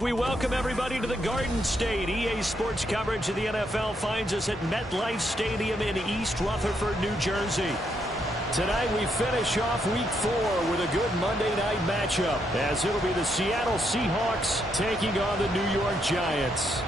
We welcome everybody to the Garden State. EA Sports coverage of the NFL finds us at MetLife Stadium in East Rutherford, New Jersey. Tonight we finish off Week 4 with a good Monday night matchup, as it'll be the Seattle Seahawks taking on the New York Giants.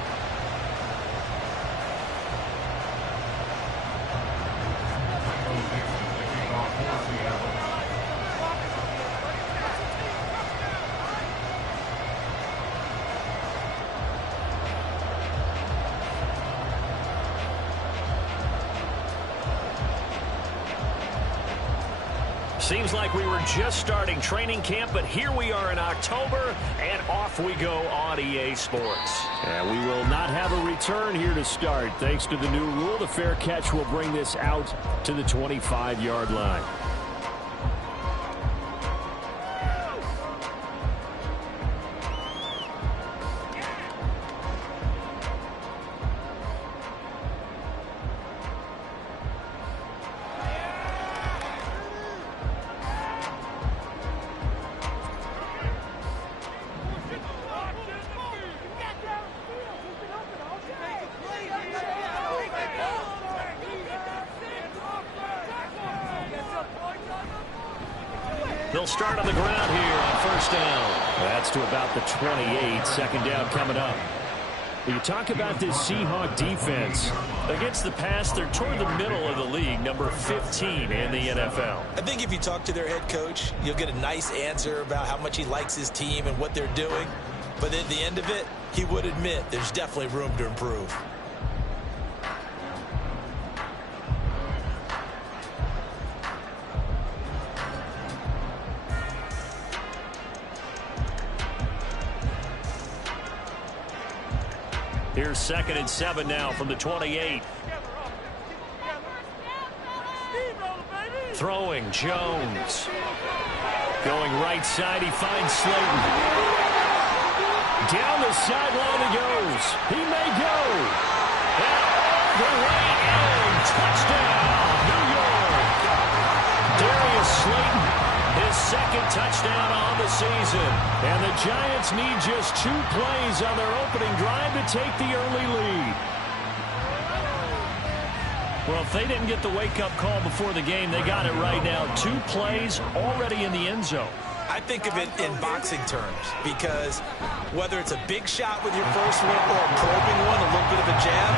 Seems like we were just starting training camp, but here we are in October, and off we go on EA Sports. And we will not have a return here to start. Thanks to the new rule, the fair catch will bring this out to the 25-yard line. They'll start on the ground here on first down. That's to about the 28. Second down coming up. You talk about this Seahawk defense. Against the pass, they're toward the middle of the league, number 15 in the NFL. I think if you talk to their head coach, you'll get a nice answer about how much he likes his team and what they're doing. But at the end of it, he would admit there's definitely room to improve. Here's 2nd and 7 now from the 28. Throwing, Jones. Going right side, he finds Slayton. Down the sideline he goes. He may go. And all the way in. Touchdown, New York. Darius Slayton, his 2nd touchdown on the season. And the Giants need just 2 plays on their opening drive to take the early lead. Well, if they didn't get the wake-up call before the game, they got it right now. 2 plays already in the end zone. I think of it in boxing terms, because whether it's a big shot with your first one or a probing one, a little bit of a jab,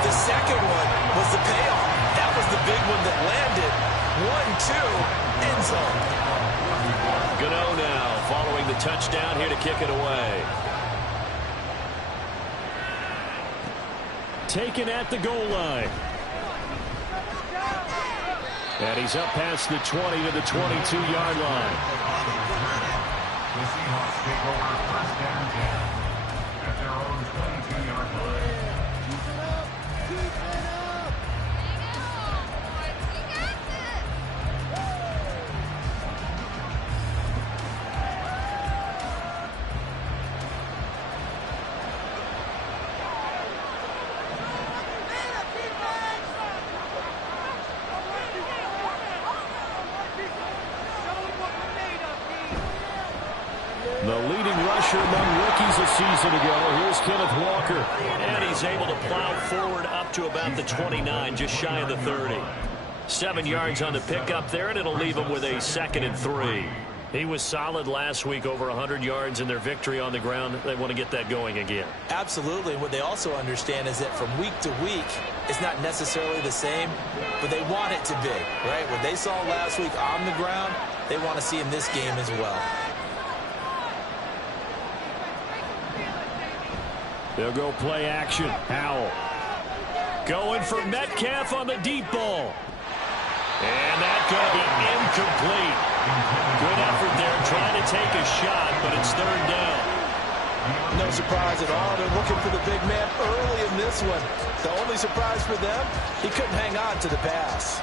the second one was the payoff. That was the big one that landed. 1-2, end zone. Gano now following the touchdown here to kick it away. Taken at the goal line. And he's up past the 20 to the 22-yard line. The Seahawks take over first down 10 at their own 22-yard line. The leading rusher among rookies a season ago. Here's Kenneth Walker. And he's able to plow forward up to about the 29, just shy of the 30. 7 yards on the pickup there, and it'll leave him with a 2nd and 3. He was solid last week, over 100 yards in their victory on the ground. They want to get that going again. Absolutely. What they also understand is that from week to week, it's not necessarily the same, but they want it to be, right? What they saw last week on the ground, they want to see in this game as well. They'll go play action. Howell going for Metcalf on the deep ball. And that's going to be incomplete. Good effort there trying to take a shot, but it's 3rd down. No surprise at all. They're looking for the big man early in this one. The only surprise for them, he couldn't hang on to the pass.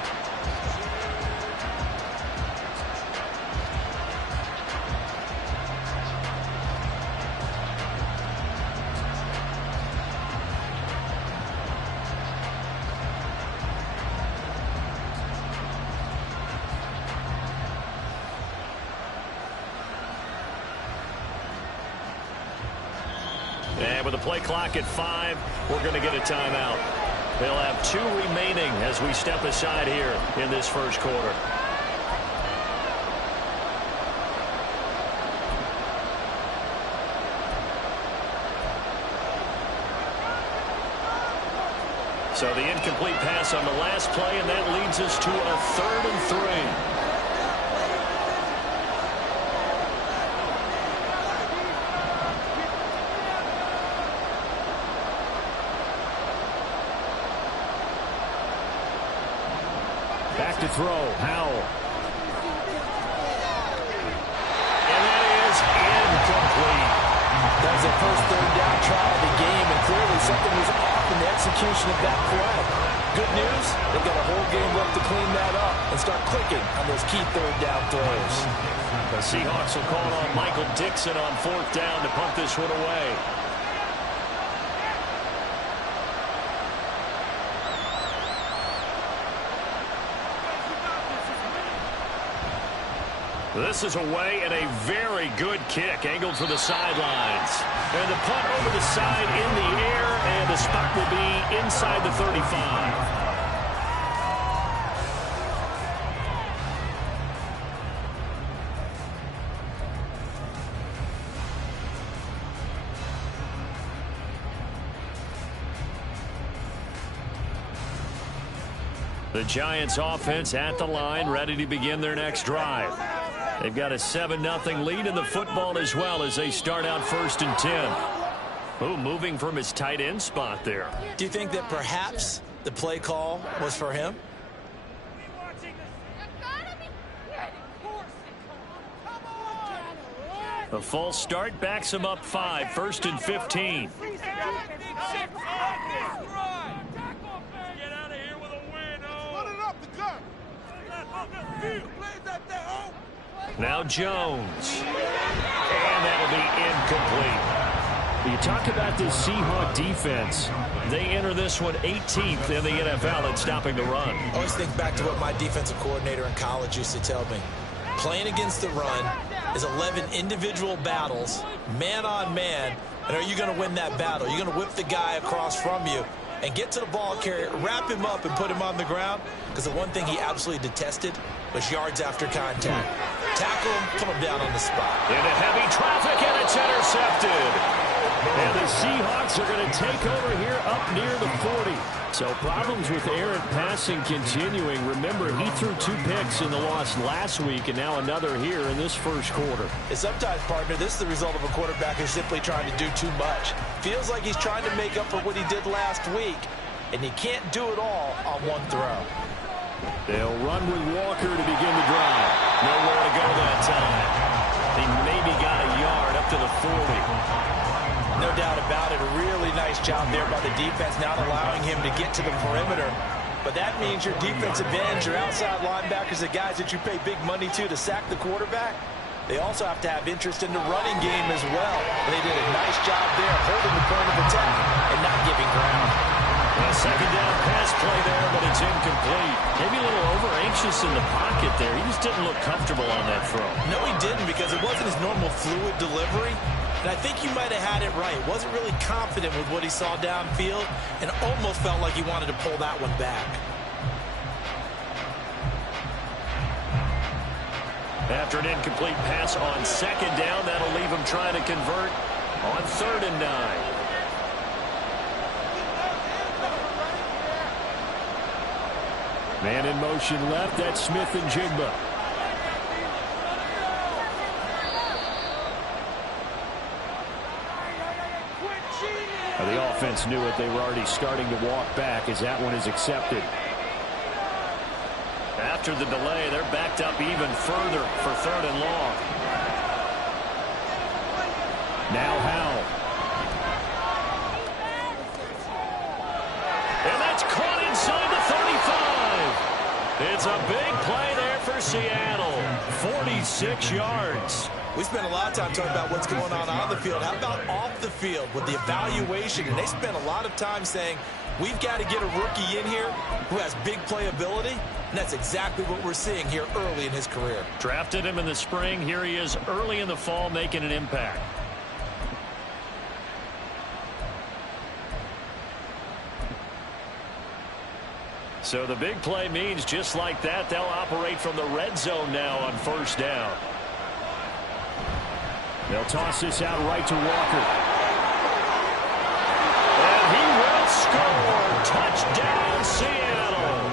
And with the play clock at 5, we're going to get a timeout. They'll have 2 remaining as we step aside here in this first quarter. So the incomplete pass on the last play, and that leads us to a 3rd and 3. Back to throw, Howell. And that is incomplete. That was their first 3rd down try of the game, and clearly something was off in the execution of that play. Good news, they've got a whole game left to clean that up and start clicking on those key 3rd down throws. The Seahawks will call on Michael Dixon on 4th down to punt this one away. This is away and a very good kick angled for the sidelines. And the punt over the side in the air, and the spot will be inside the 35. The Giants offense at the line, ready to begin their next drive. They've got a 7-0 lead in the football as well as they start out 1st and 10. Ooh, moving from his tight end spot there. Do you think that perhaps the play call was for him? A false start backs him up 5, 1st and 15. Now Jones. And that'll be incomplete. You talk about this Seahawk defense. They enter this one 18th in the NFL at stopping the run. I always think back to what my defensive coordinator in college used to tell me. Playing against the run is 11 individual battles, man on man. And are you going to win that battle? You're going to whip the guy across from you and get to the ball carrier, wrap him up, and put him on the ground. Because the one thing he absolutely detested was yards after contact. Tackle him, put him down on the spot. Into heavy traffic, and it's intercepted. And the Seahawks are going to take over here up near the 40. So problems with errant passing continuing. Remember, he threw 2 picks in the loss last week, and now another here in this first quarter. And sometimes, partner, this is the result of a quarterback who's simply trying to do too much. Feels like he's trying to make up for what he did last week, and he can't do it all on one throw. They'll run with Walker to begin the drive. Nowhere to go that time. He maybe got a yard up to the 40. No doubt about it. A really nice job there by the defense, not allowing him to get to the perimeter. But that means your defensive ends, your outside linebackers, the guys that you pay big money to sack the quarterback, they also have to have interest in the running game as well. They did a nice job there holding the point of attack and not giving ground. A 2nd down pass play there, but it's incomplete. Maybe a little over-anxious in the pocket there. He just didn't look comfortable on that throw. No, he didn't, because it wasn't his normal fluid delivery. And I think you might have had it right. Wasn't really confident with what he saw downfield and almost felt like he wanted to pull that one back. After an incomplete pass on 2nd down, that'll leave him trying to convert on 3rd and 9. Man in motion left, that's Smith and Jigba. The offense knew it. They were already starting to walk back as that one is accepted. After the delay, they're backed up even further for 3rd and long. Now Howell. And that's caught inside the 35. It's a big play there for Seattle. 46 yards. We spent a lot of time talking about what's going on the field. How about off the field with the evaluation? And they spent a lot of time saying, we've got to get a rookie in here who has big playability. And that's exactly what we're seeing here early in his career. Drafted him in the spring. Here he is early in the fall making an impact. So the big play means just like that, they'll operate from the red zone now on first down. They'll toss this out right to Walker. And he will score. Touchdown, Seattle.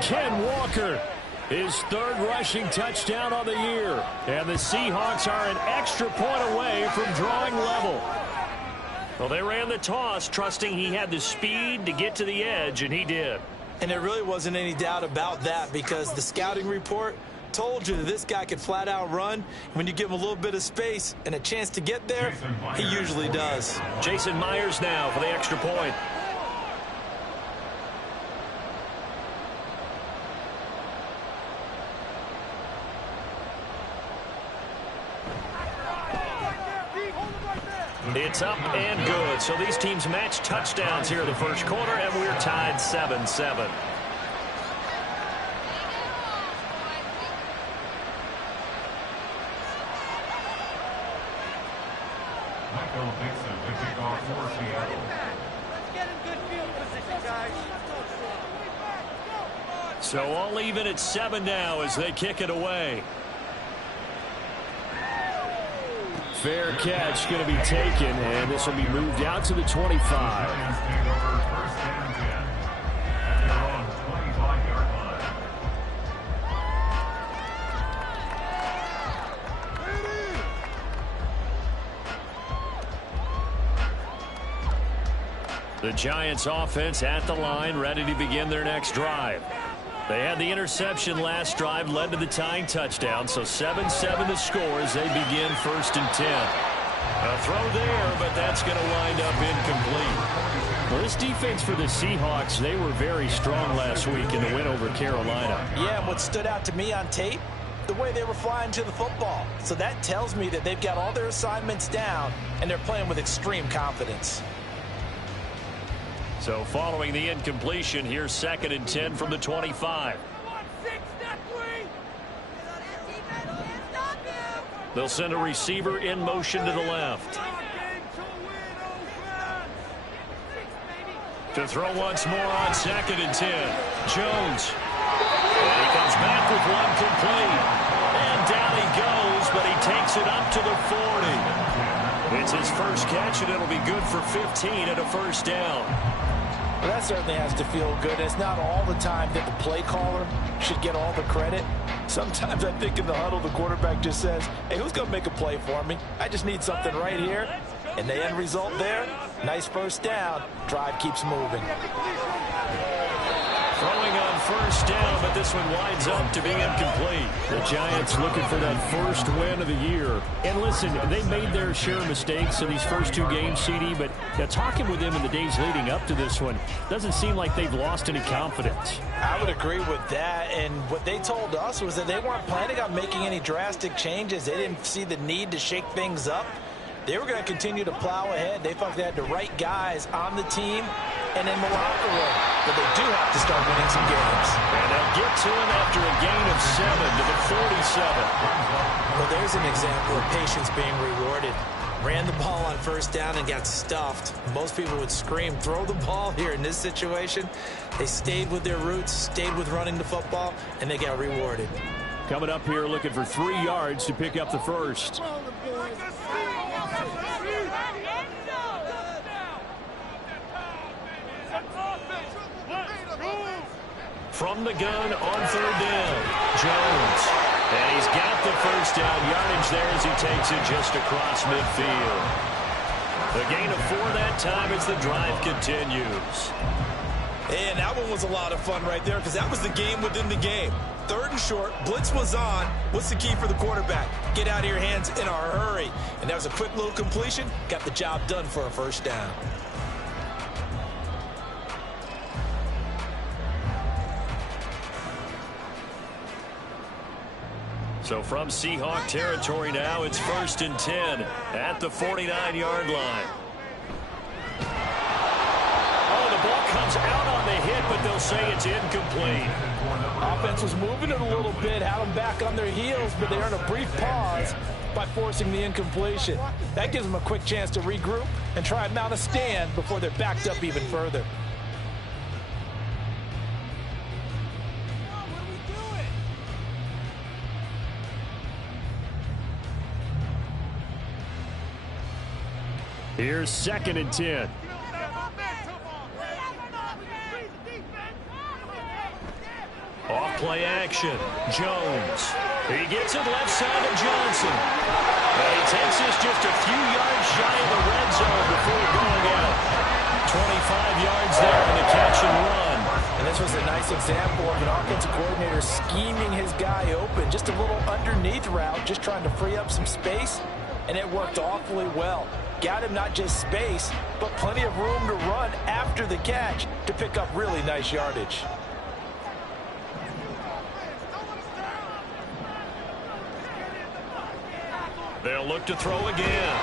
Ken Walker, his third rushing touchdown on the year. And the Seahawks are an extra point away from drawing level. Well, they ran the toss, trusting he had the speed to get to the edge, and he did. And there really wasn't any doubt about that because the scouting report told you that this guy could flat out run. When you give him a little bit of space and a chance to get there, he usually does. Jason Myers now for the extra point. It's up and good. So these teams match touchdowns here in the first quarter, and we're tied 7-7. Michael Dixon to kick off for Seattle. Let's get in good field position, guys. So all even at 7 now as they kick it away. Fair catch going to be taken, and this will be moved out to the 25. Giants take over first and 10 at their own 25-yard line. The Giants offense at the line, ready to begin their next drive. They had the interception last drive, led to the tying touchdown, so 7-7 the score as they begin first and 10. A throw there, but that's going to wind up incomplete. Well, this defense for the Seahawks, they were very strong last week in the win over Carolina. Yeah, and what stood out to me on tape, the way they were flying to the football. So that tells me that they've got all their assignments down, and they're playing with extreme confidence. So following the incompletion, here's second and 10 from the 25. They'll send a receiver in motion to the left. To throw once more on second and 10. Jones. And he comes back with one complete. And down he goes, but he takes it up to the 40. It's his first catch, and it'll be good for 15 and a first down. Well, that certainly has to feel good. It's not all the time that the play caller should get all the credit. Sometimes I think in the huddle, the quarterback just says, hey, who's going to make a play for me? I just need something right here. And the end result there, nice first down. Drive keeps moving. Throwing on first down, but this one winds up to be incomplete. The Giants looking for that first win of the year. And listen, they made their share of mistakes in these first two games, CD, but talking with them in the days leading up to this one, doesn't seem like they've lost any confidence. I would agree with that, and what they told us was that they weren't planning on making any drastic changes. They didn't see the need to shake things up. They were going to continue to plow ahead. They felt they had the right guys on the team and in the locker room. But they do have to start winning some games. And they'll get to him after a gain of 7 to the 47. Well, there's an example of patience being rewarded. Ran the ball on first down and got stuffed. Most people would scream, throw the ball here. In this situation, they stayed with their roots, stayed with running the football, and they got rewarded. Coming up here looking for 3 yards to pick up the first. From the gun on third down, Jones. And he's got the first down yardage there as he takes it just across midfield. The gain of 4 that time as the drive continues. And that one was a lot of fun right there because that was the game within the game. Third and short, blitz was on. What's the key for the quarterback? Get out of your hands in a hurry. And that was a quick little completion. Got the job done for a first down. So from Seahawk territory now, it's first and 10 at the 49-yard line. Oh, the ball comes out on the hit, but they'll say it's incomplete. Offense was moving it a little bit, had them back on their heels, but they earned a brief pause by forcing the incompletion. That gives them a quick chance to regroup and try and mount a stand before they're backed up even further. Here's 2nd and 10. Off play action. Jones. He gets it left side of Johnson. And he takes this just a few yards shy of the red zone before going out. 25 yards there in the catch and run. And this was a nice example of an offensive coordinator scheming his guy open. Just a little underneath route, just trying to free up some space. And it worked awfully well. Got him not just space, but plenty of room to run after the catch to pick up really nice yardage. They'll look to throw again.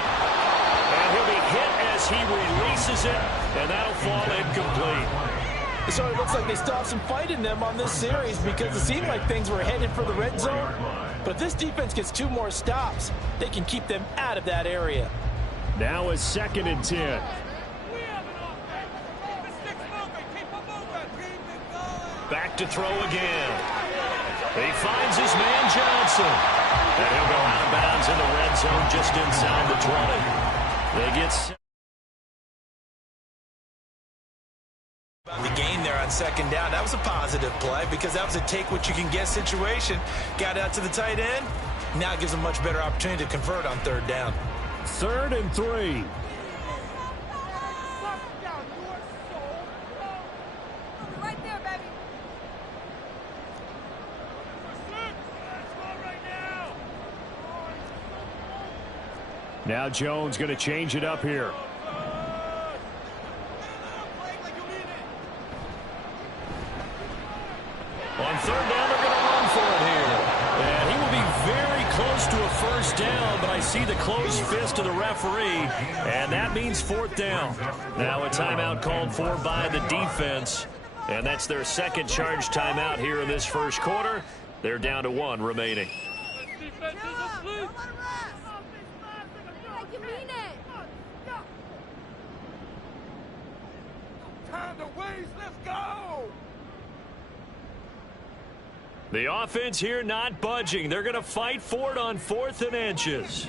And he'll be hit as he releases it, and that'll fall incomplete. So it looks like they still have some fight in them on this series because it seemed like things were headed for the red zone. But if this defense gets 2 more stops, they can keep them out of that area. Now is 2nd and 10. Back to throw again. He finds his man Johnson. And he'll go out of bounds in the red zone just inside the 20. They get the gain there on 2nd down. That was a positive play because that was a take-what-you-can-get situation. Got out to the tight end. Now it gives them a much better opportunity to convert on 3rd down. 3rd and 3. Right there, baby. Now Jones going to change it up here. On 3rd down, they're going to run for it here. And he will be very close to a 1st down, but I see the closed fist of the referee, and that means 4th down. Now a timeout called for by the defense, and that's their 2nd charge timeout here in this 1st quarter. They're down to 1 remaining. The offense here not budging. They're going to fight for it on 4th and inches.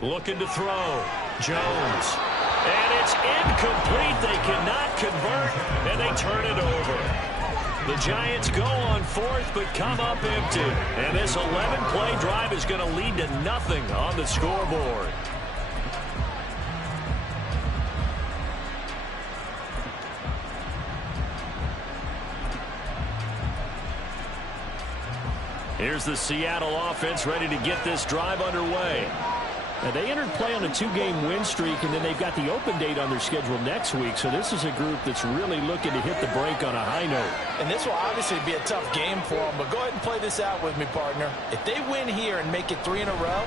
Looking to throw. Jones. And it's incomplete. They cannot convert, and they turn it over. The Giants go on 4th, but come up empty. And this 11-play drive is going to lead to nothing on the scoreboard. Here's the Seattle offense ready to get this drive underway. Now, they entered play on a 2-game win streak, and then they've got the open date on their schedule next week. So this is a group that's really looking to hit the break on a high note. And this will obviously be a tough game for them, but go ahead and play this out with me, partner. If they win here and make it 3 in a row,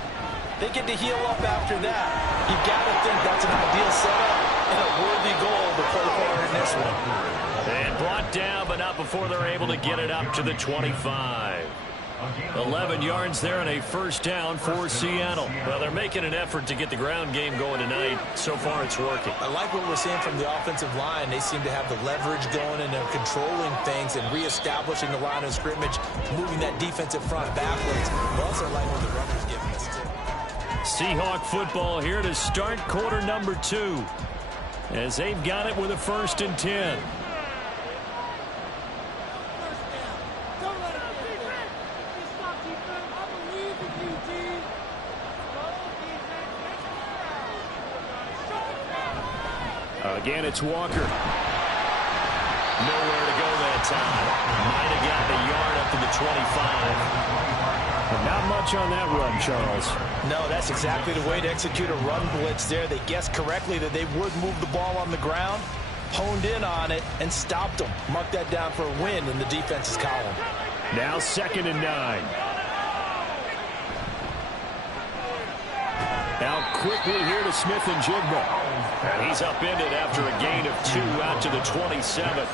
they get to heal up after that. You got to think that's an ideal setup and a worthy goal to play for in this one. And brought down, but not before they're able to get it up to the 25. 11 yards there and a 1st down for Seattle. Well, they're making an effort to get the ground game going tonight. So far, it's working. I like what we're seeing from the offensive line. They seem to have the leverage going, and they're controlling things and reestablishing the line of scrimmage, moving that defensive front backwards. I also like what the runner's giving us, too. Seahawk football here to start quarter number 2, as they've got it with a 1st and 10. Again, it's Walker. Nowhere to go that time. Might have got the yard up to the 25. But not much on that run, Charles. No, that's exactly the way to execute a run blitz there. They guessed correctly that they would move the ball on the ground, honed in on it, and stopped them. Mark that down for a win in the defense's column. Now 2nd and 9. Now quickly here to Smith and Jigba. He's upended after a gain of 2 out to the 27.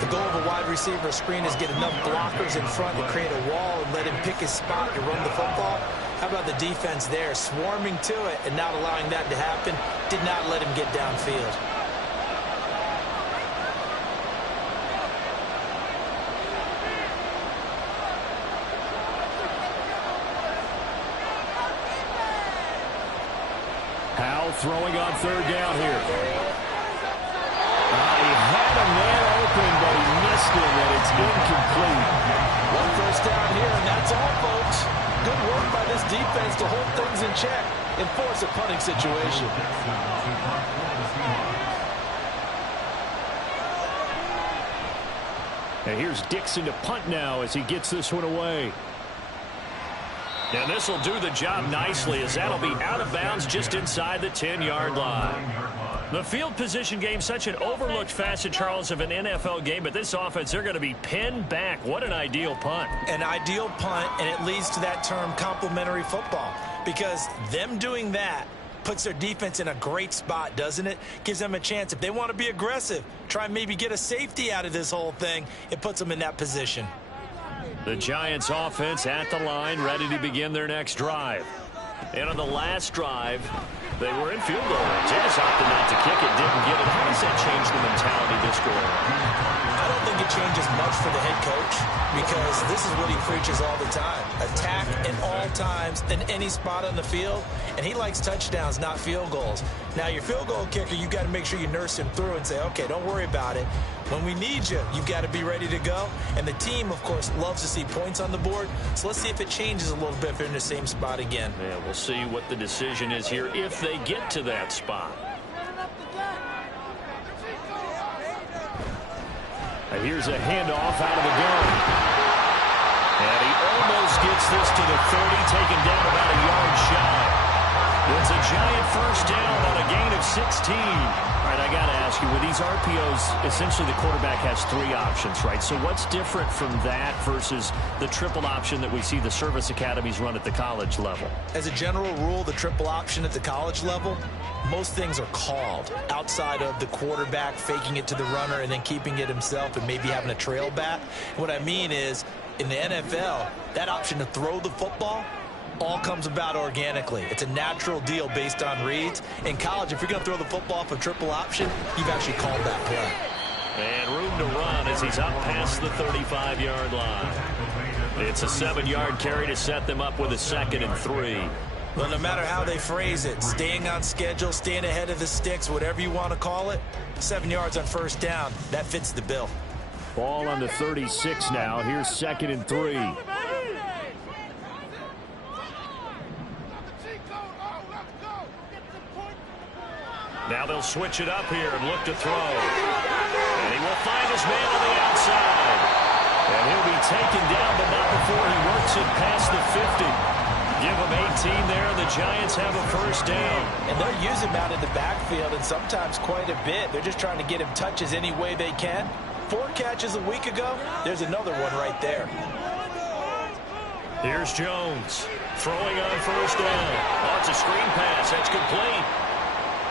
The goal of a wide receiver screen is get enough blockers in front to create a wall and let him pick his spot to run the football. How about the defense there, swarming to it and not allowing that to happen? Did not let him get downfield. Howell throwing on third down here. He had a man open, but he missed him, and it's incomplete. One first down here, and that's all, folks. Good work by this defense to hold things in check and force a punting situation. And here's Dixon to punt now as he gets this one away. And this will do the job nicely, as that'll be out of bounds just inside the 10-yard line. The field position game, such an overlooked facet, Charles, of an NFL game, but this offense, they're going to be pinned back. What an ideal punt. An ideal punt, and it leads to that term complementary football, because them doing that puts their defense in a great spot, doesn't it? Gives them a chance. If they want to be aggressive, try and maybe get a safety out of this whole thing, it puts them in that position. The Giants offense at the line, ready to begin their next drive. And on the last drive, they were in field goal range. They just opted not to kick it, didn't get it. How does that change the mentality this go around? I don't think it changes much for the head coach, because this is what he preaches all the time. Attack at all times in any spot on the field, and he likes touchdowns, not field goals. Now, your field goal kicker, you've got to make sure you nurse him through and say, okay, don't worry about it. When we need you, you've got to be ready to go. And the team, of course, loves to see points on the board. So let's see if it changes a little bit if they're in the same spot again. Yeah, we'll see what the decision is here if they get to that spot. And here's a handoff out of the gun. And he almost gets this to the 30, taken down about a yard shy. It's a Giant first down on a gain of 16. All right, I got to ask you, with these RPOs, essentially the quarterback has three options, right? So what's different from that versus the triple option that we see the service academies run at the college level? As a general rule, the triple option at the college level, most things are called outside of the quarterback faking it to the runner and then keeping it himself and maybe having a trail back. What I mean is, in the NFL, that option to throw the football all comes about organically. It's a natural deal based on reads. In college, if you're going to throw the football for triple option, you've actually called that play. And room to run as he's up past the 35-yard line. It's a 7-yard carry to set them up with a 2nd and 3. Well, no matter how they phrase it, staying on schedule, staying ahead of the sticks, whatever you want to call it, 7 yards on first down, that fits the bill. Ball on the 36 now. Here's 2nd and 3. Now they'll switch it up here and look to throw. And he will find his man on the outside. And he'll be taken down, but not before he works it past the 50. Give him 18 there, and the Giants have a first down. And they'll use him out in the backfield, and sometimes quite a bit. They're just trying to get him touches any way they can. 4 catches a week ago. There's another one right there. Here's Jones throwing on first down. Oh, it's a screen pass. That's complete.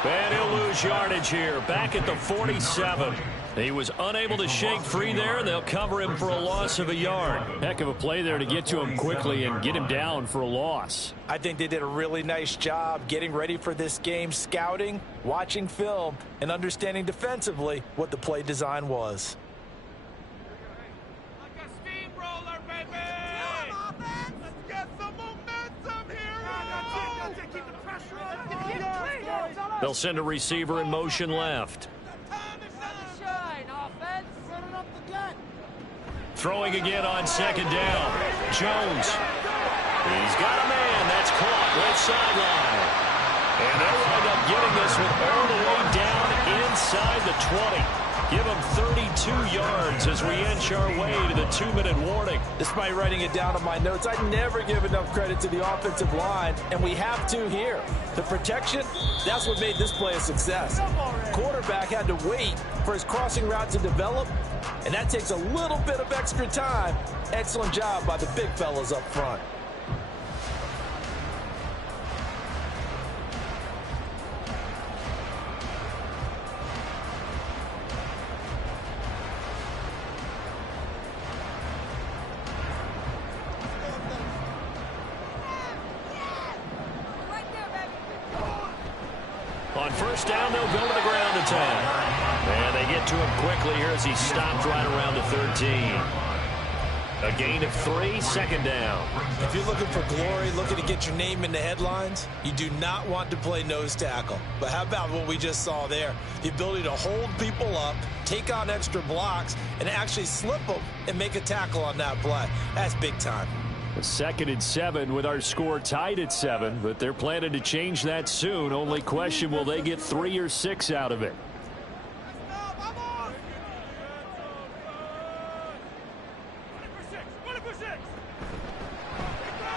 And he'll lose yardage here, back at the 47. He was unable to shake free there, and they'll cover him for a loss of a yard. Heck of a play there to get to him quickly and get him down for a loss. I think they did a really nice job getting ready for this game, scouting, watching film, and understanding defensively what the play design was. Like a steamroller, baby! Let's get some momentum here! Keep the pressure on! They'll send a receiver in motion left. Throwing again on 2nd down. Jones. He's got a man. That's caught right sideline. And they'll wind up getting this one all the way down inside the 20. Give them 32 yards as we inch our way to the 2-minute warning. Despite writing it down on my notes, I never give enough credit to the offensive line, and we have to here. The protection, that's what made this play a success. Quarterback had to wait for his crossing route to develop, and that takes a little bit of extra time. Excellent job by the big fellas up front. On first down, they'll go to the ground attack. And they get to him quickly here as he stopped right around the 13. A gain of 3, second down. If you're looking for glory, looking to get your name in the headlines, you do not want to play nose tackle. But how about what we just saw there? The ability to hold people up, take on extra blocks, and actually slip them and make a tackle on that play. That's big time. A 2nd and 7 with our score tied at 7, but they're planning to change that soon. Only question, will they get 3 or 6 out of it?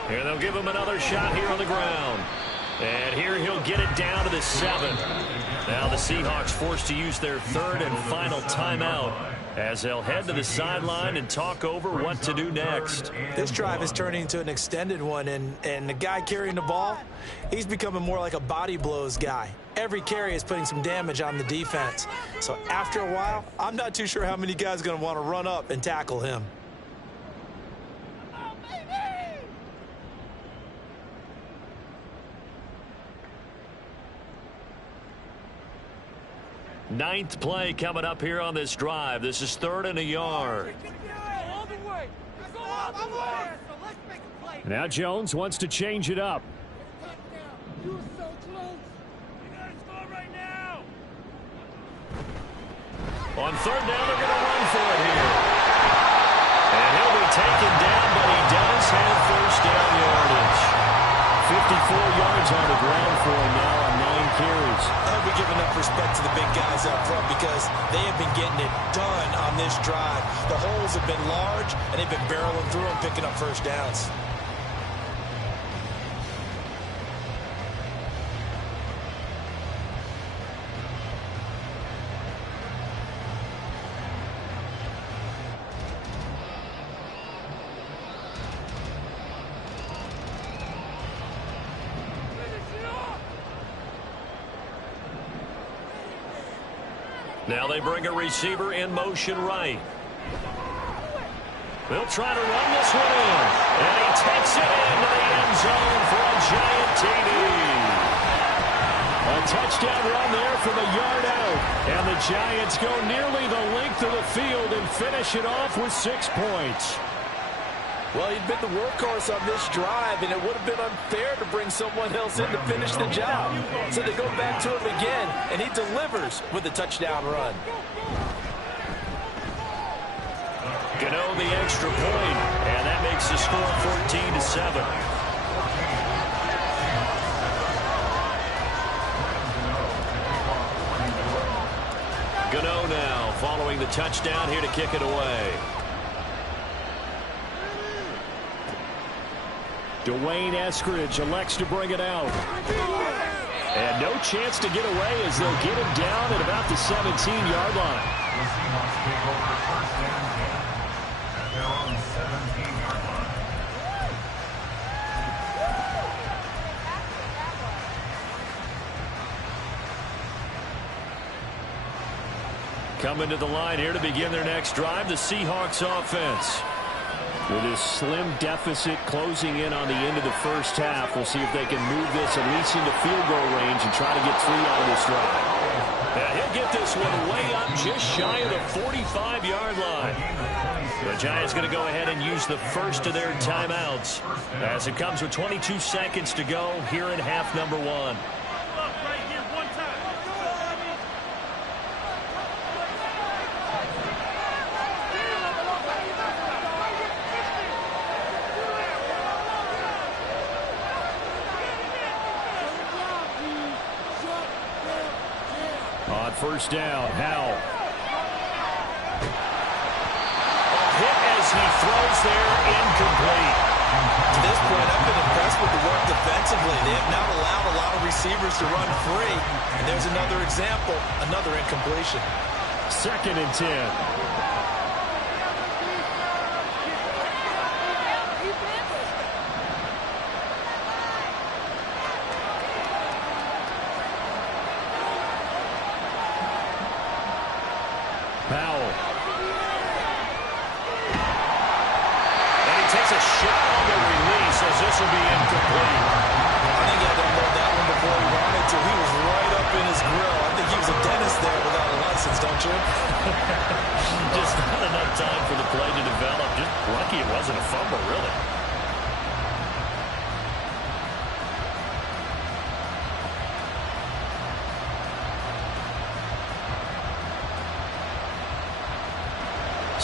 Here they'll give him another shot here on the ground. And here he'll get it down to the 7. Now the Seahawks forced to use their 3rd and final timeout as they'll head to the sideline and talk over what to do next. This drive is turning into an extended one, and the guy carrying the ball, he's becoming more like a body blows guy. Every carry is putting some damage on the defense. So after a while, I'm not too sure how many guys are going to want to run up and tackle him. Ninth play coming up here on this drive. This is 3rd and a yard. Now Jones wants to change it up. On 3rd down, they're going to run for it here. And he'll be taken down, but he does have first down yardage. 54 yards on the ground for him now on 9 carries. I'll be giving up respect to the big guys up front because they have been getting it done on this drive. The holes have been large, and they've been barreling through them, picking up first downs. Now they bring a receiver in motion right. They'll try to run this one in. And he takes it into the end zone for a giant TD. A touchdown run there from a yard out. And the Giants go nearly the length of the field and finish it off with 6 points. Well, he'd been the workhorse on this drive, and it would have been unfair to bring someone else in to finish the job. So they go back to him again, and he delivers with a touchdown run. Gano the extra point, and that makes the score 14-7. Gano now following the touchdown here to kick it away. Dwayne Eskridge elects to bring it out. And no chance to get away as they'll get him down at about the 17-yard line. The Seahawks take over first and 10 at their own 17-yard line. Coming to the line here to begin their next drive, the Seahawks offense. With this slim deficit closing in on the end of the first half, we'll see if they can move this at least into field goal range and try to get 3 out of this drive. And he'll get this one way up just shy of the 45-yard line. The Giants going to go ahead and use the first of their timeouts as it comes with 22 seconds to go here in half number 1. On first down, Howell. A hit as he throws there, incomplete. To this point, I've been impressed with the work defensively. They have not allowed a lot of receivers to run free. And there's another example, another incompletion. 2nd and 10. Powell. And he takes a shot on the release as this will be incomplete. I think he had to unload that one before he wanted to. He was right up in his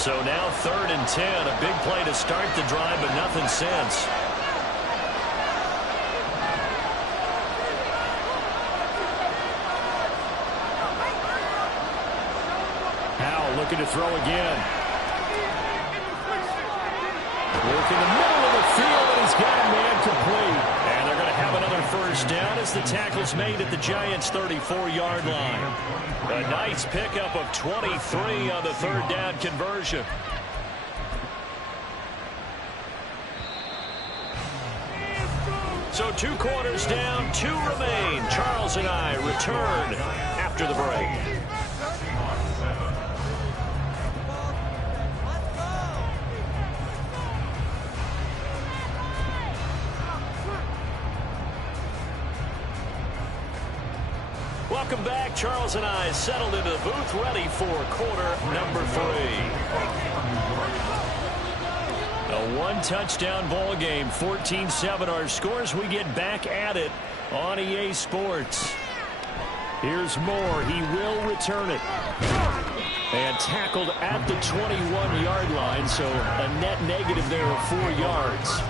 So now 3rd and 10. A big play to start the drive, but nothing since. Howell looking to throw again. Work in the middle of the field, and he's got a man complete. And they're going to have another first down as the tackle's made at the Giants' 34-yard line. A nice pickup of 23 on the 3rd down conversion. So 2 quarters down, 2 remain. Charles and I return after the break. Welcome back. Charles and I settled into the booth, ready for quarter number 3. A 1-touchdown ball game, 14-7 our scores. We get back at it on EA Sports. Here's Moore. He will return it. And tackled at the 21-yard line, so a net negative there of 4 yards.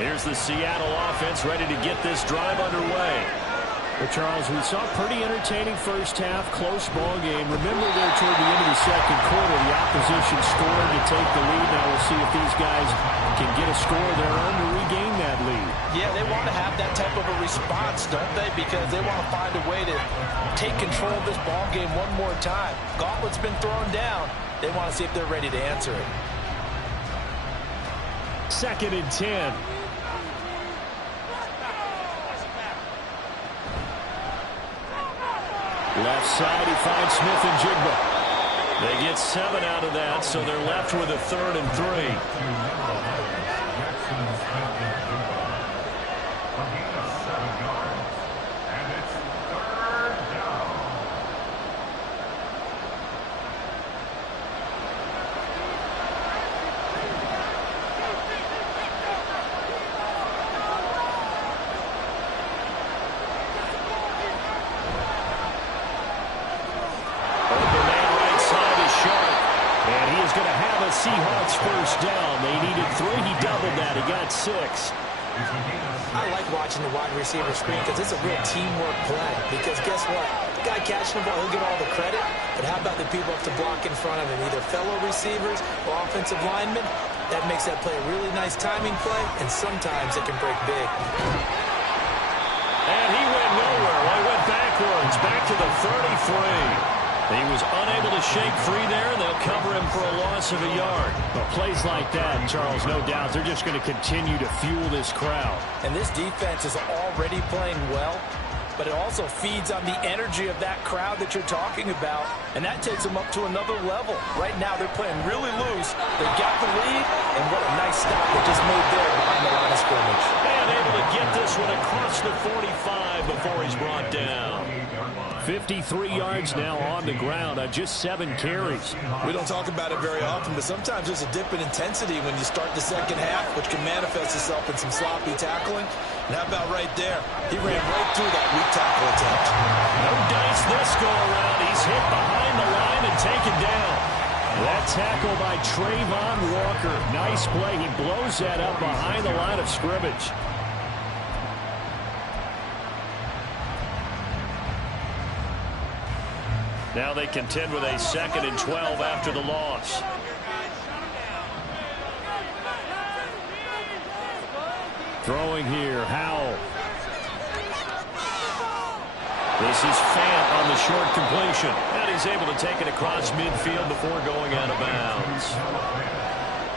Here's the Seattle offense ready to get this drive underway. Well, Charles, we saw a pretty entertaining first half, close ball game. Remember there toward the end of the second quarter, the opposition scored to take the lead. Now we'll see if these guys can get a score of their own to regain that lead. Yeah, they want to have that type of a response, don't they? Because they want to find a way to take control of this ball game one more time. Gauntlet's been thrown down. They want to see if they're ready to answer it. 2nd and 10. Left side, he finds Smith and Jigba. They get 7 out of that, so they're left with a 3rd and 3. Seahawks first down. They needed 3. He doubled that. He got 6. I like watching the wide receiver screen because it's a real teamwork play. Because guess what? The guy catching the ball, he'll get all the credit. But how about the people have to block in front of him? Either fellow receivers or offensive linemen. That makes that play a really nice timing play. And sometimes it can break big. And he went nowhere. Well, he went backwards. Back to the 33. He was unable to shake free there, and they'll cover him for a loss of a yard. But plays like that, Charles, no doubt, they're just going to continue to fuel this crowd. And this defense is already playing well, but it also feeds on the energy of that crowd that you're talking about, and that takes them up to another level. Right now, they're playing really loose. They got the lead, and what a nice stop they just made there behind the line of scrimmage. And able to get this one across the 45 before he's brought down. 53 yards now on the ground on just 7 carries. We don't talk about it very often, but sometimes there's a dip in intensity when you start the second half, which can manifest itself in some sloppy tackling. And how about right there? He ran right through that weak tackle attempt. No dice this go around. He's hit behind the line and taken down. That tackle by Trayvon Walker. Nice play. He blows that up behind the line of scrimmage. Now they contend with a 2nd and 12 after the loss. Throwing here, Howell. This is Fant on the short completion. And he's able to take it across midfield before going out of bounds.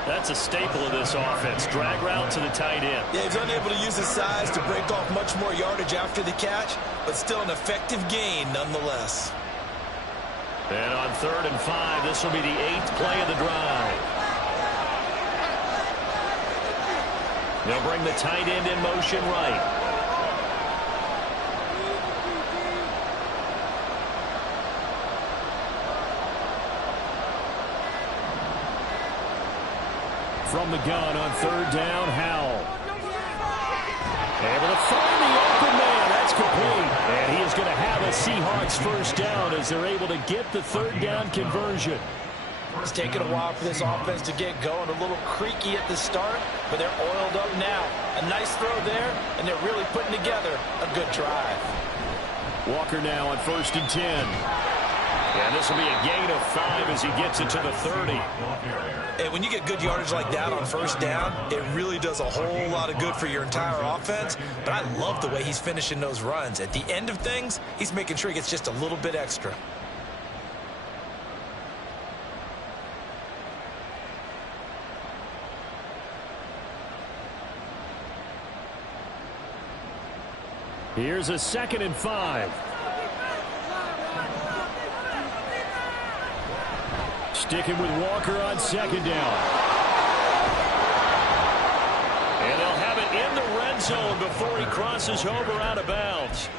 That's a staple of this offense. Drag route to the tight end. Yeah, he's unable to use his size to break off much more yardage after the catch, but still an effective gain nonetheless. And on 3rd and 5, this will be the 8th play of the drive. They'll bring the tight end in motion right. From the gun on 3rd down, Howell. Able to find the open man. That's complete. And he is going to have a Seahawks first down as they're able to get the third down conversion. It's taken a while for this offense to get going. A little creaky at the start, but they're oiled up now. A nice throw there, and they're really putting together a good drive. Walker now on 1st and 10. And this will be a gain of 5 as he gets it to the 30. And when you get good yardage like that on first down, it really does a whole lot of good for your entire offense. But I love the way he's finishing those runs. At the end of things, he's making sure he gets just a little bit extra. Here's a 2nd and 5. Sticking with Walker on 2nd down. And they'll have it in the red zone before he crosses over out of bounds.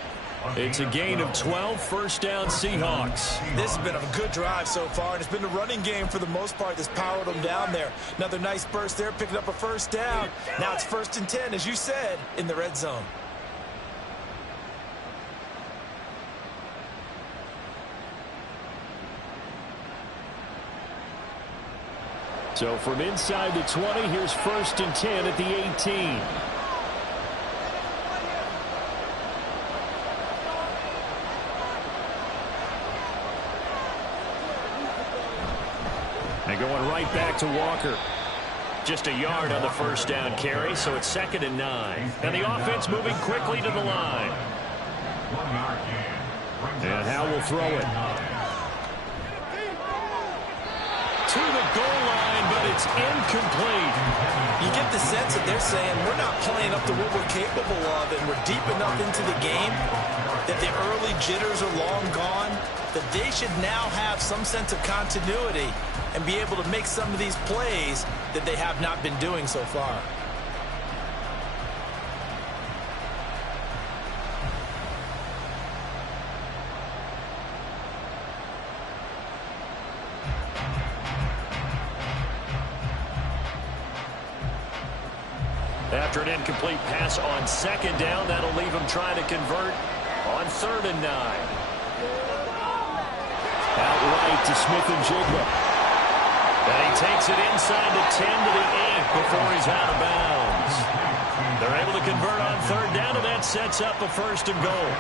It's a gain of 12, first down Seahawks. This has been a good drive so far, and it's been the running game for the most part that's powered them down there. Another nice burst there, picking up a first down. Now it's 1st and 10, as you said, in the red zone. So from inside the 20, here's 1st and 10 at the 18. And going right back to Walker. Just a yard on the first down carry, so it's 2nd and 9. And the offense moving quickly to the line. And Howe will throw it. To the goal line, but it's incomplete. You get the sense that they're saying we're not playing up to what we're capable of, and we're deep enough into the game that the early jitters are long gone, that they should now have some sense of continuity and be able to make some of these plays that they have not been doing so far. After an incomplete pass on 2nd down, that'll leave him trying to convert on 3rd and 9. Out right to Smith-Njigba. And he takes it inside the 10 to the 8 before he's out of bounds. They're able to convert on 3rd down, and that sets up a 1st and goal.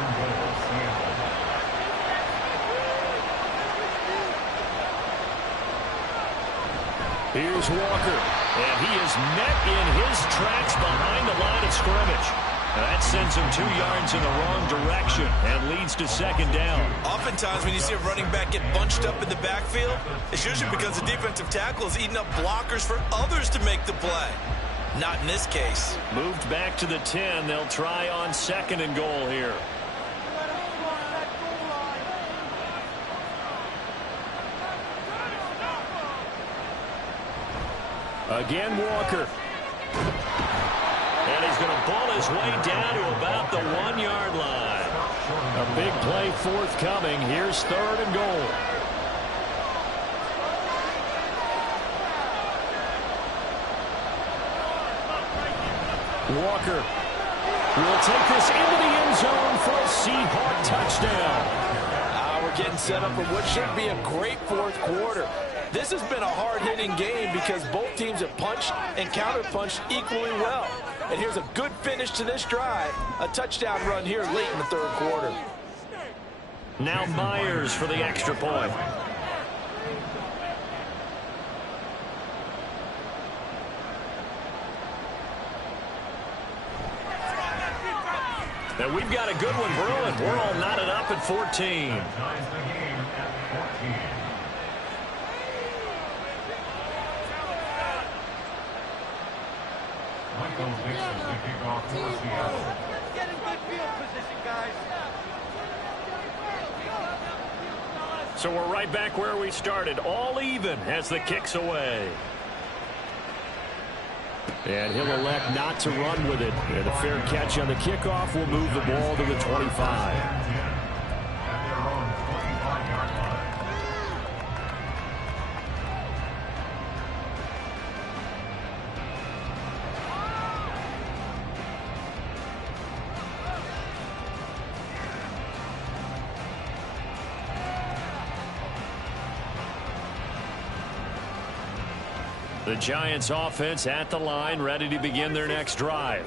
Here's Walker, and he is met in his tracks behind the line of scrimmage. That sends him 2 yards in the wrong direction and leads to 2nd down. Oftentimes when you see a running back get bunched up in the backfield, it's usually because the defensive tackle is eating up blockers for others to make the play. Not in this case. Moved back to the 10. They'll try on 2nd and goal here. Again, Walker. And he's going to ball his way down to about the 1-yard line. A big play forthcoming. Here's 3rd and goal. Walker will take this into the end zone for a Seahawk touchdown. We're getting set up for what should be a great 4th quarter. This has been a hard-hitting game because both teams have punched and counter-punched equally well. And here's a good finish to this drive. A touchdown run here late in the 3rd quarter. Now Myers for the extra point. And we've got a good one brewing. We're all knotted up at 14. Ties the game at 14. Michael Dixon to kick off for Seattle. Get in good field position, guys. So we're right back where we started, all even as the kick's away. And he'll elect not to run with it. And a fair catch on the kickoff will move the ball to the 25. The Giants offense at the line, ready to begin their next drive.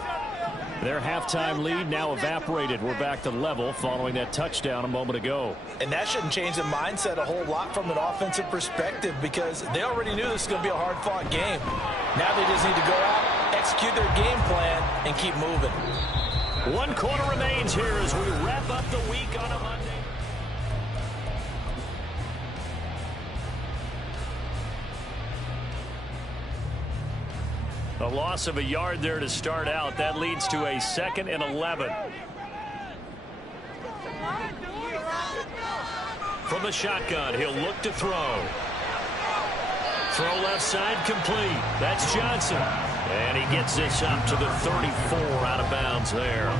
Their halftime lead now evaporated. We're back to level following that touchdown a moment ago. And that shouldn't change the mindset a whole lot from an offensive perspective because they already knew this was going to be a hard-fought game. Now they just need to go out, execute their game plan, and keep moving. 1 quarter remains here as we wrap up the week on a Monday. A loss of a yard there to start out. That leads to a 2nd and 11. From the shotgun, he'll look to throw. Throw left side complete. That's Johnson. And he gets this up to the 34 out of bounds there.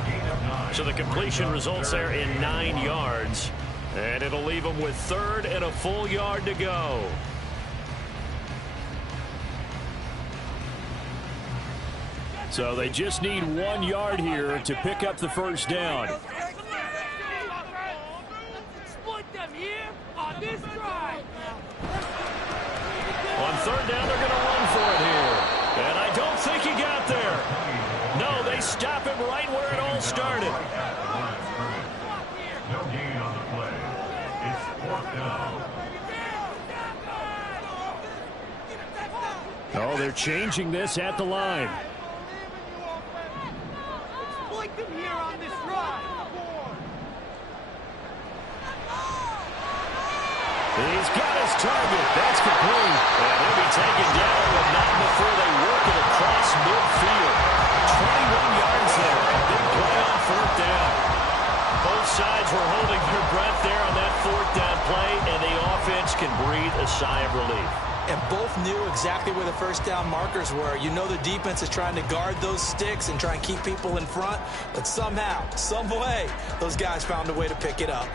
So the completion results there in 9 yards. And it'll leave him with 3rd and a full yard to go. So they just need 1 yard here to pick up the first down. Exploit them here on this drive. On 3rd down, they're going to run for it here. And I don't think he got there. No, they stop him right where it all started. No gain on the play. It's 4th down. Oh, they're changing this at the line. Exploit them here on this drive. He's got his target. That's complete. And he'll be taken down, but not before they work it across midfield. 21 yards there. Big play on 4th down. Both sides were holding their breath there on that 4th down play, and the offense can breathe a sigh of relief. And both knew exactly where the first down markers were. You know the defense is trying to guard those sticks and try and keep people in front, but somehow, some way, those guys found a way to pick it up.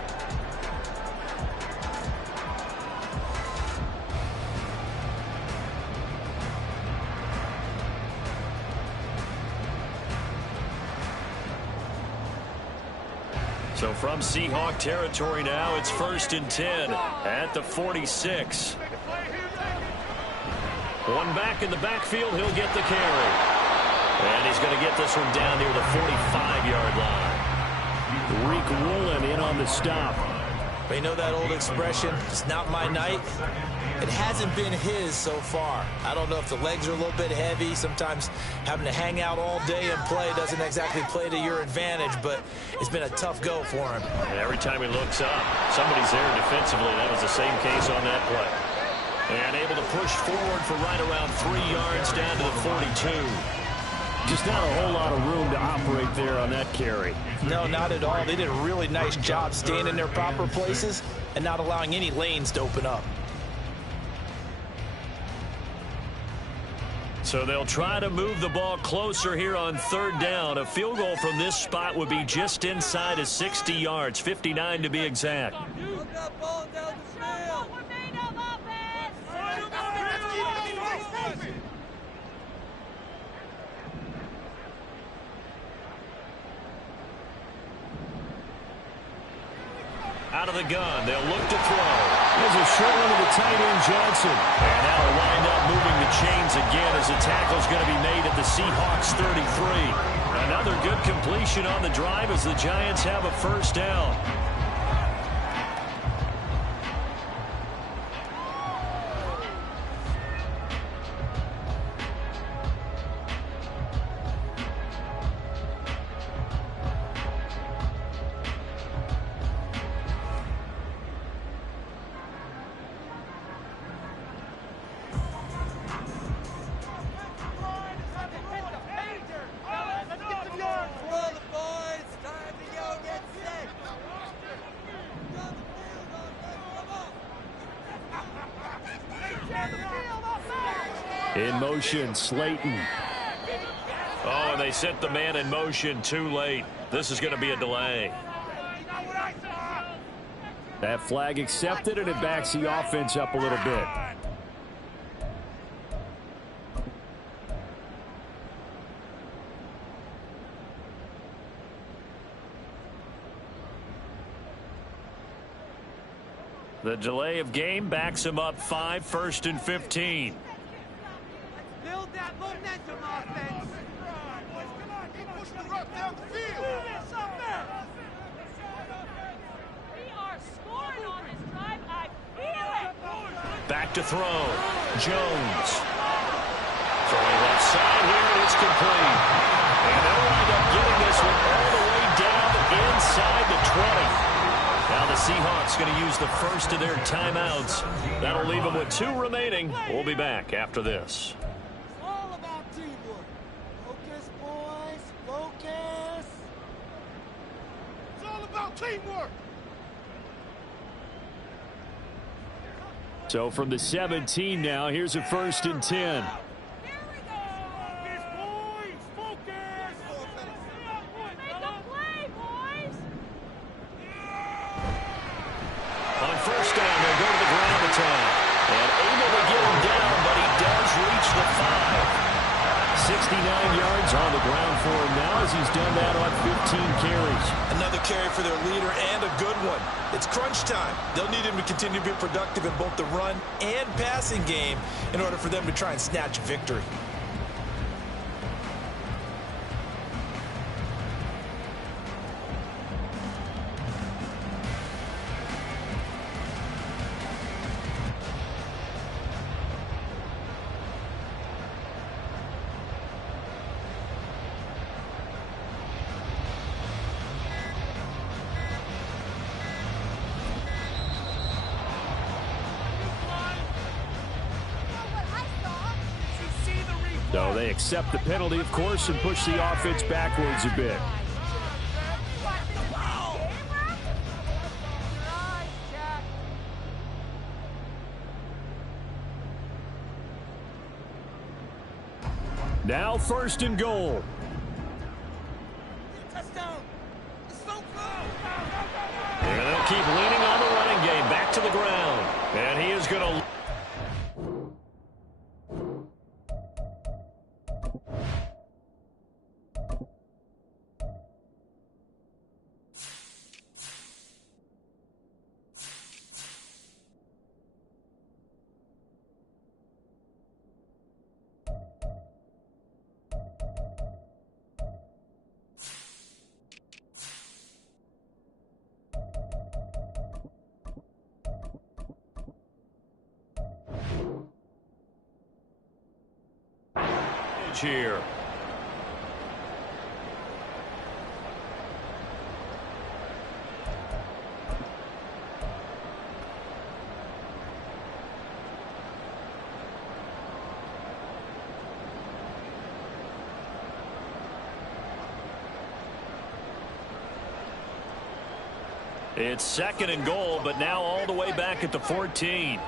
So from Seahawk territory now, it's 1st and 10 at the 46. One back in the backfield, he'll get the carry. And he's going to get this one down near the 45-yard line. Reek Woolen in on the stop. But you know that old expression, it's not my night? It hasn't been his so far. I don't know if the legs are a little bit heavy. Sometimes having to hang out all day and play doesn't exactly play to your advantage, but it's been a tough go for him. And every time he looks up, somebody's there defensively. That was the same case on that play. And able to push forward for right around 3 yards down to the 42. Just not a whole lot of room to operate there on that carry. No, not at all. They did a really nice job staying in their proper places and not allowing any lanes to open up. So they'll try to move the ball closer here on 3rd down. A field goal from this spot would be just inside of 60 yards, 59 to be exact. Out of the gun, they'll look to throw. There's a short one to the tight end, Johnson. And that'll wind up moving the chains again as the tackle's going to be made at the Seahawks 33. Another good completion on the drive as the Giants have a first down. In motion, Slayton. Oh, and they sent the man in motion too late. This is going to be a delay. That flag accepted, and it backs the offense up a little bit. The delay of game backs him up 5, 1st and 15. down the field. We are scoring on this drive. I feel it. Back to throw. Jones. Throwing left side here, and it's complete. And they'll wind up getting this one all the way down inside the 20. Now the Seahawks going to use the first of their timeouts. That'll leave them with 2 remaining. We'll be back after this. It's all about teamwork. Focus, boys. Focus. It's all about teamwork. So from the 17 now, here's a 1st and 10. Here we go. Focus, boys. Focus. Make a play, boys. On 1st down, they'll go to the ground attack. And able to get him down, but he does reach the 5. 69 yards on the ground for him now as he's done that on 15 carries. Another carry for their leader and a good one. It's crunch time. They'll need him to continue to be productive in both the run and passing game in order for them to try and snatch victory. So they accept the penalty, of course, and push the offense backwards a bit. Now 1st and goal. Touchdown. It's so close. And they'll keep leaning on the running game. Back to the ground. And he is going to... here. It's 2nd and goal, but now all the way back at the 14.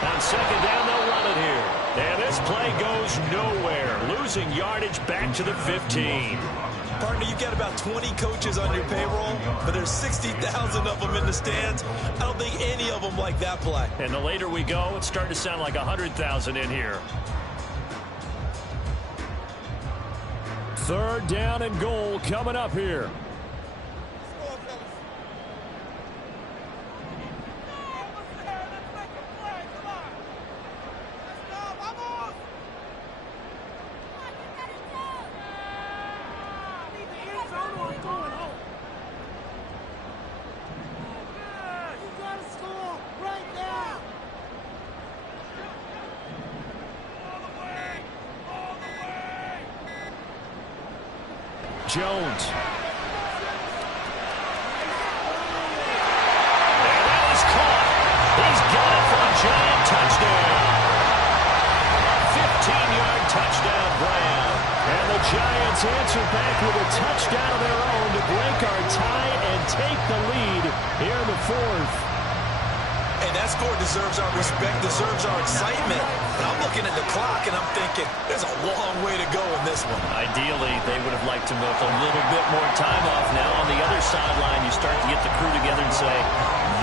On 2nd down, they'll run it here. And this play goes nowhere. Losing yardage back to the 15. Partner, you've got about 20 coaches on your payroll, but there's 60,000 of them in the stands. I don't think any of them like that play. And the later we go, it's starting to sound like 100,000 in here. 3rd down and goal coming up here. Jones. And that is caught. He's got it for a giant touchdown. 15-yard touchdown, Brown. And the Giants answer back with a touchdown of their own to break our tie and take the lead here in the 4th. And that score deserves our respect, deserves our excitement. But I'm looking at the clock, and I'm thinking, there's a long way to go in this one. Ideally, they would have liked to milk a little bit more time off. Now on the other sideline, you start to get the crew together and say,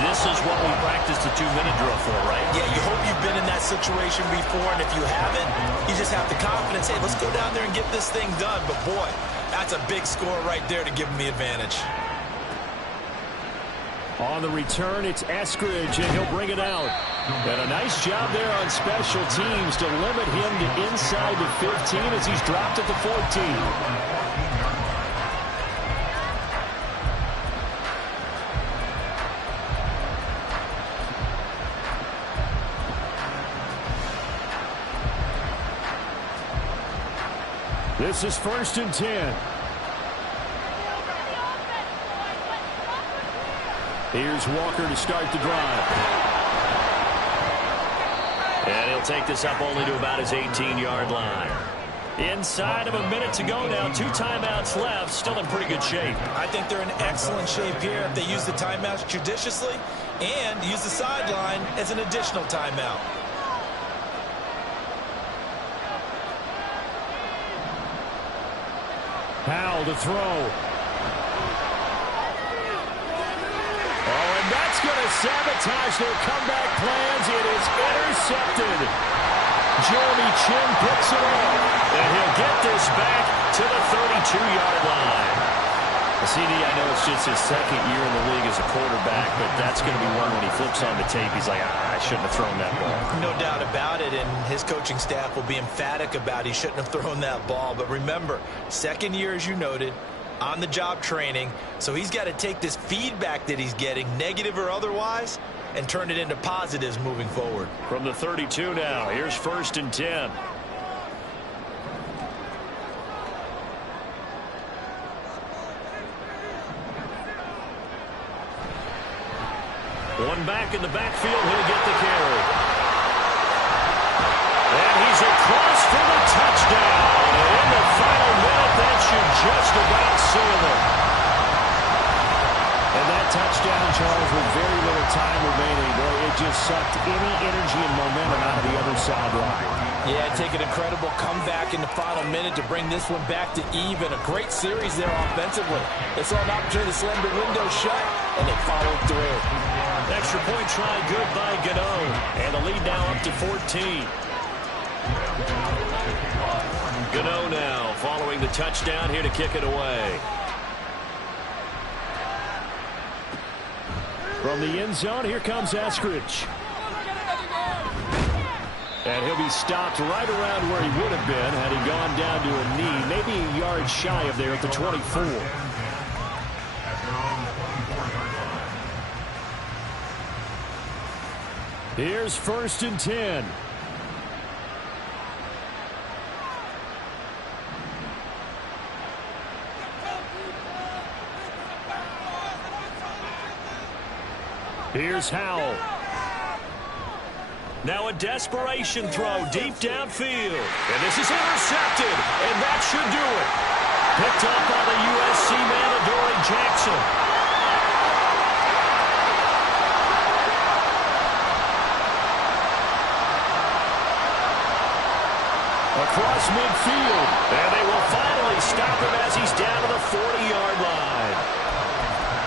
this is what we practiced the 2-minute drill for, right? Yeah, you hope you've been in that situation before, and if you haven't, you just have the confidence, hey, let's go down there and get this thing done. But boy, that's a big score right there to give them the advantage. On the return, it's Eskridge, and he'll bring it out. And a nice job there on special teams to limit him to inside the 15 as he's dropped at the 14. This is 1st and 10. Here's Walker to start the drive. And he'll take this up only to about his 18-yard line. Inside of a minute to go now. 2 timeouts left. Still in pretty good shape. I think they're in excellent shape here if they use the timeouts judiciously and use the sideline as an additional timeout. Powell to throw. Oh, and that's going to sabotage their comeback plans. It is intercepted. Jeremy Chinn picks it up. And he'll get this back to the 32-yard line. CD, I know it's just his second year in the league as a quarterback, but that's going to be one when he flips on the tape. He's like, I shouldn't have thrown that ball. No doubt about it, and his coaching staff will be emphatic about he shouldn't have thrown that ball. But remember, second year, as you noted, on-the-job training, so he's got to take this feedback that he's getting, negative or otherwise, and turn it into positives moving forward. From the 32 now, here's 1st and 10. One back in the backfield, he'll get the carry. And he's across for the touchdown. And in the final minute, that should just about seal it. And that touchdown, Charles, with very little time remaining, boy, it just sucked any energy and momentum out of the other sideline. Yeah, take an incredible comeback in the final minute to bring this one back to even. A great series there offensively. They saw an opportunity to slam the window shut, and they followed through. Extra point try good by Gano. And the lead now up to 14. Gano now following the touchdown here to kick it away. From the end zone, here comes Eskridge. And he'll be stopped right around where he would have been had he gone down to a knee, maybe a yard shy of there at the 24. Here's 1st and 10. Here's Howell. Now a desperation throw deep downfield. And this is intercepted. And that should do it. Picked up by the USC man, Adoree Jackson. Across midfield. And they will finally stop him as he's down to the 40-yard line.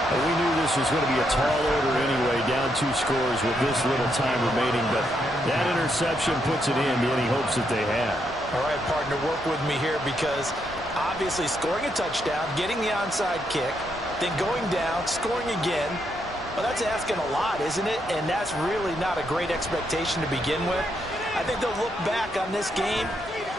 And we knew this was going to be a tall order anyway, down 2 scores with this little time remaining. But that interception puts it in to any hopes that they had. All right, partner, work with me here because obviously scoring a touchdown, getting the onside kick, then going down, scoring again. Well, that's asking a lot, isn't it? And that's really not a great expectation to begin with. I think they'll look back on this game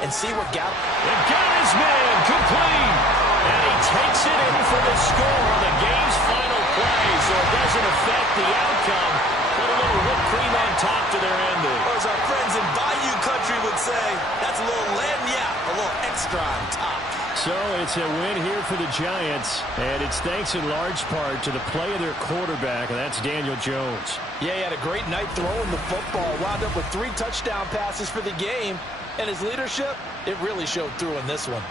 and see what got him. And got his man complete. And he takes it in for the score on the game's final play. So it doesn't affect the outcome, but a little whipped cream on top to their ending. Or as our friends in Bayou Country would say, that's a little lagniappe, a little extra on top. So it's a win here for the Giants, and it's thanks in large part to the play of their quarterback, and that's Daniel Jones. Yeah, he had a great night throwing the football. Wound up with 3 touchdown passes for the game, and his leadership, it really showed through in this one.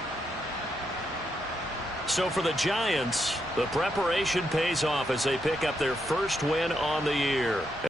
So for the Giants, the preparation pays off as they pick up their first win on the year.